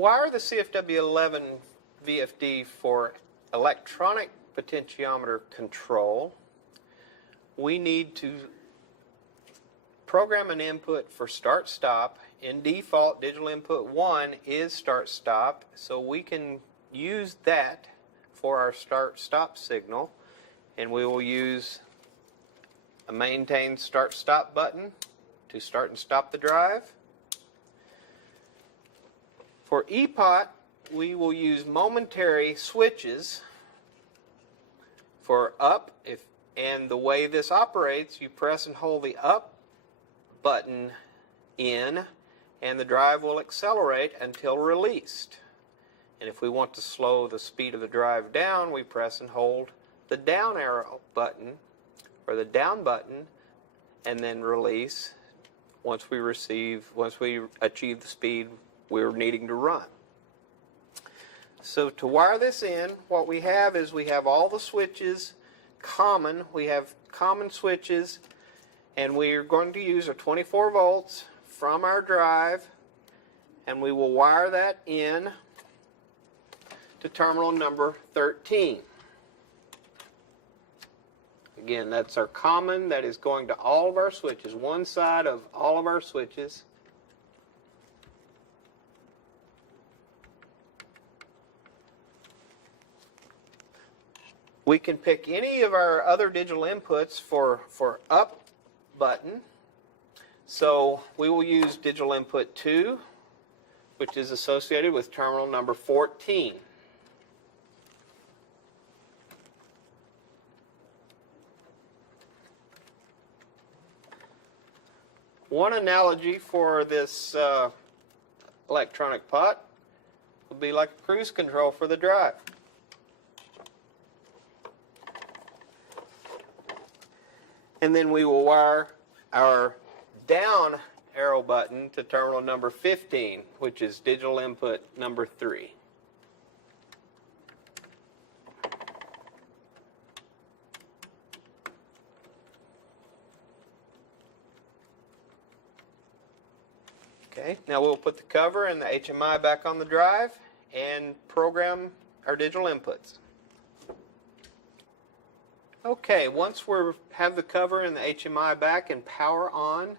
wire the CFW11 VFD for electronic potentiometer control, we need to program an input for start-stop. In default, digital input 1 is start-stop, so we can use that for our start-stop signal, and we will use a maintain start-stop button to start and stop the drive. For EPOT, we will use momentary switches for up, and the way this operates, you press and hold the up button in, and the drive will accelerate until released. And if we want to slow the speed of the drive down, we press and hold the down arrow button, or the down button, and then release once we achieve the speed we're needing to run. So to wire this in, what we have is we have all the switches common. We have common switches, and we are going to use a 24 volts from our drive, and we will wire that in to terminal number 13. Again, that's our common that is going to all of our switches, one side of all of our switches. We can pick any of our other digital inputs for up button. So we will use digital input 2, which is associated with terminal number 14. One analogy for this electronic pot would be like a cruise control for the drive. And then we will wire our down arrow button to terminal number 15, which is digital input number 3. Okay, now we'll put the cover and the HMI back on the drive and program our digital inputs. Okay, once we have the cover and the HMI back and power on,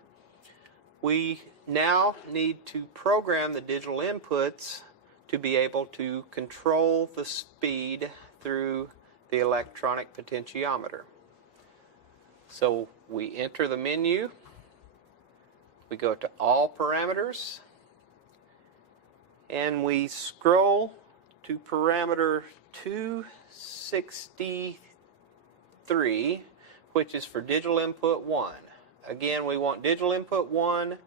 we now need to program the digital inputs to be able to control the speed through the electronic potentiometer. So we enter the menu, we go to all parameters, and we scroll to parameter 263, which is for digital input 1. Again, we want digital input 1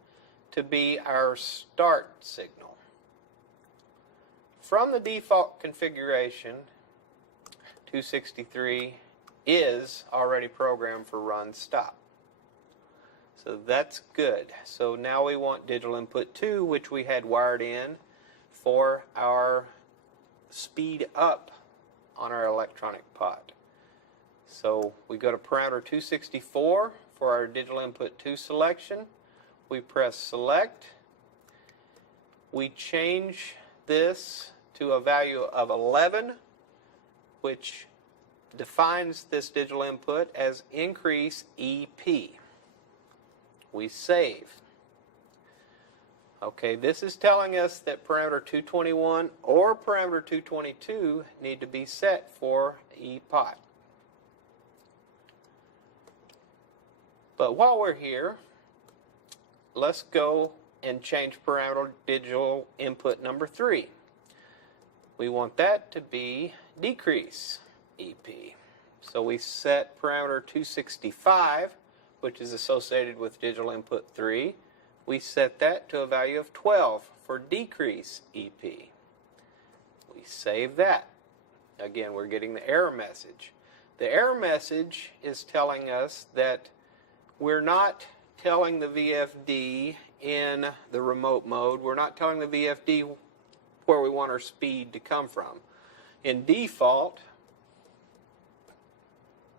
to be our start signal. From the default configuration, 263 is already programmed for run stop. So that's good. So now we want digital input 2, which we had wired in for our speed up on our electronic pot. So we go to parameter 264 for our digital input 2 selection. We press select. We change this to a value of 11, which defines this digital input as increase EP. We save. Okay, this is telling us that parameter 221 or parameter 222 need to be set for EPOT. But while we're here, let's go and change parameter digital input number 3. We want that to be decrease EP. So we set parameter 265, which is associated with digital input 3. We set that to a value of 12 for decrease EP. We save that. Again, we're getting the error message. The error message is telling us that we're not telling the VFD in the remote mode, we're not telling the VFD where we want our speed to come from. In default,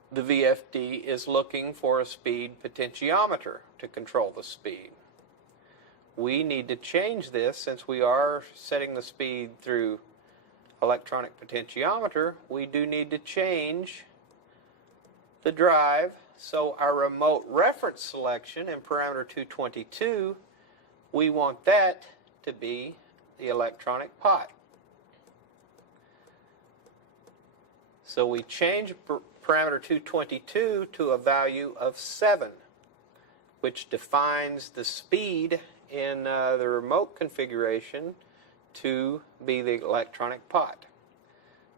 the VFD is looking for a speed potentiometer to control the speed. we need to change this since we are setting the speed through electronic potentiometer. We do need to change the drive. So our remote reference selection in parameter 222, we want that to be the electronic pot. So we change parameter 222 to a value of 7, which defines the speed in the remote configuration to be the electronic pot.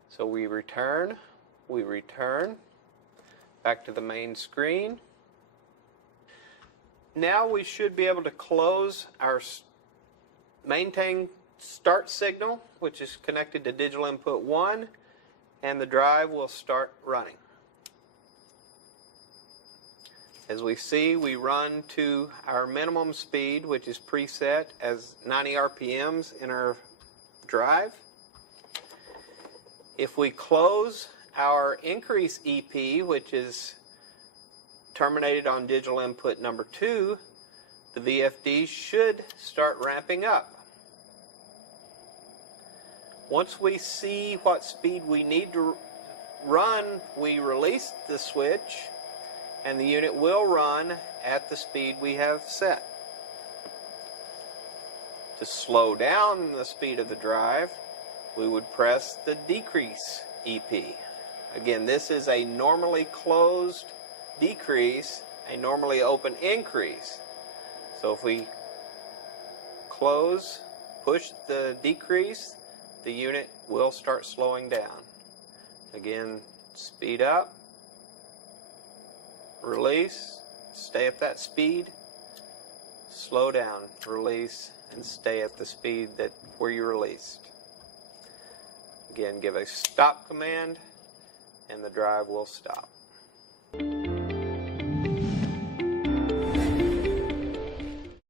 So we return back to the main screen. Now we should be able to close our maintain start signal, which is connected to digital input 1, and the drive will start running. As we see, we run to our minimum speed, which is preset as 90 RPMs in our drive. If we close our increase EP, which is terminated on digital input number 2, the VFD should start ramping up. Once we see what speed we need to run, we release the switch, and the unit will run at the speed we have set. To slow down the speed of the drive, we would press the decrease EP. Again, this is a normally closed decrease, a normally open increase. So if we close, push the decrease, the unit will start slowing down. Again, speed up, release, stay at that speed, slow down, release, and stay at the speed where you released. Again, give a stop command, and the drive will stop.